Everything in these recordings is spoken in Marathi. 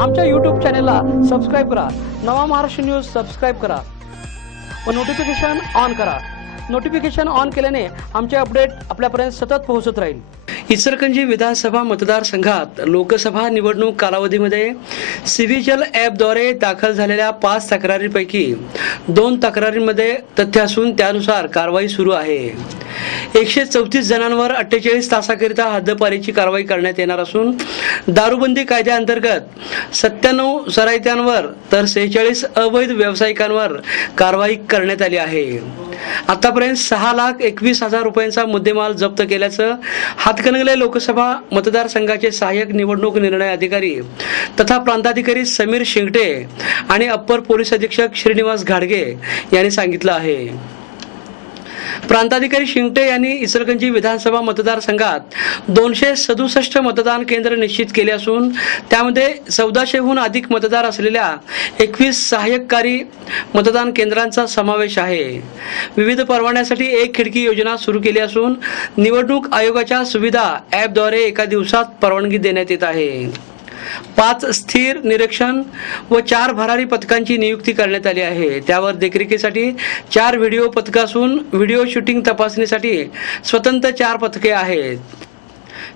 आमच्या YouTube चॅनेलला सबस्क्राईब करा। नवा महाराष्ट्र न्यूज सबस्क्राईब करा व नोटिफिकेशन ऑन करा। नोटिफिकेशन ऑन केल्याने आमचे अपडेट आपल्यापर्यंत सतत पोहोचत राहील। इचलकरंजी विधानसभा मतदारसंघात लोकसभा निवडणूक कालावधीमध्ये सिव्हिजल ॲपद्वारे दाखल झालेल्या 5 तक्रारींपैकी 2 तक्रारींमध्ये तथ्य असून त्यानुसार कारवाई सुरू आहे। 134 जणांवर 48 तासाकरिता हद्दपारीची कारवाई करण्यात येणार असून दारूबंदी कायद्याअंतर्गत 97 सराईत्यांवर तर 46 अवैध व्यावसायिकांवर कारवाई करण्यात आली आहे। आतापर्यंत 6,21,000 रुपयांचा मुद्देमाल जप्त केल्याचं हातकणंगले लोकसभा मतदारसंघाचे सहाय्यक निवडणूक निर्णय अधिकारी तथा प्रांताधिकारी समीर शिंगटे आणि अप्पर पोलीस अधीक्षक श्रीनिवास घाडगे यांनी सांगितलं आहे। प्रांताधिकारी शिंगटे यांनी इचलकरंजी विधानसभा मतदारसंघात 267 मतदान केंद्र निश्चित केले असून त्यामध्ये 1400हून अधिक मतदार असलेल्या 21 सहाय्यकारी मतदान केंद्रांचा समावेश आहे। विविध परवान्यासाठी एक खिडकी योजना सुरू केली असून निवडणूक आयोगाच्या सुविधा ॲपद्वारे एका दिवसात परवानगी देण्यात येत आहे। 5 स्थिर निरीक्षण व 4 भरारी पथकांची नियुक्ती करण्यात आली आहे। त्यावर देखरेखीसाठी 4 व्हिडिओ पथक असून व्हिडिओ शूटिंग तपासणीसाठी स्वतंत्र 4 पथके आहेत।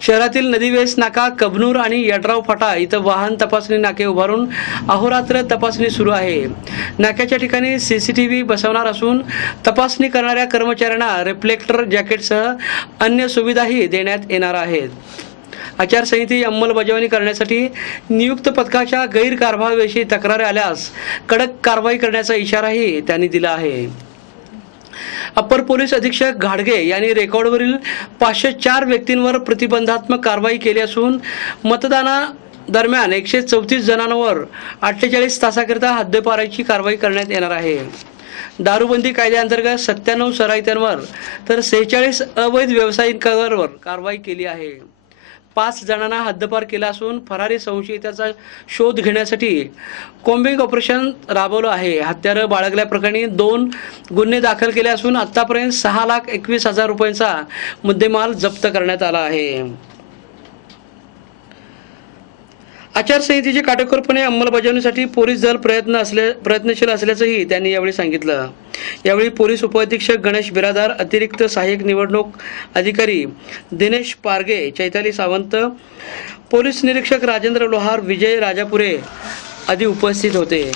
शहरातील नदीवेस नाका, कबनूर आणि यड्राव फाटा इथं वाहन तपासणी नाके उभारून अहोरात्र तपासणी सुरू आहे। नाक्याच्या ठिकाणी CCTV बसवणार असून तपासणी करणाऱ्या कर्मचाऱ्यांना रिफ्लेक्टर जॅकेटसह अन्य सुविधाही देण्यात येणार आहेत। आचारसंहितेची अंमलबजावणी करण्यासाठी नियुक्त पथकाच्या गैरकारभाराविषयी तक्रार आल्यास कडक कारवाई करण्याचा इशाराही त्यांनी दिला आहे। अप्पर पोलीस अधीक्षक घाडगे यांनी रेकॉर्डवरील 504 व्यक्तींवर प्रतिबंधात्मक कारवाई केली असून मतदाना दरम्यान 134 जणांवर 48 तासाकरिता हद्दपारीची कारवाई करण्यात येणार आहे। दारूबंदी कायद्याअंतर्गत 97 सराईत्यांवर तर 46 अवैध व्यावसायिकांवर कारवाई केली आहे। 5 जणांना हद्दपार केला असून फरारी संशयिताचा शोध घेण्यासाठी कॉम्बिंग ऑपरेशन राबवलं आहे। हत्यारं बाळगल्याप्रकरणी 2 गुन्हे दाखल केले असून आतापर्यंत 6,21,000 रुपयांचा मुद्देमाल जप्त करण्यात आला आहे। आचारसंहितेची काटेकोरपणे अंमलबजावणीसाठी पोलीस दल प्रयत्नशील असल्याचंही त्यांनी यावेळी सांगितलं। यावेळी पोलीस उपअधीक्षक गणेश बिरादार, अतिरिक्त सहाय्यक निवडणूक अधिकारी दिनेश पारगे, चैताली सावंत, पोलीस निरीक्षक राजेंद्र लोहार, विजय राजापुरे आदी उपस्थित होते।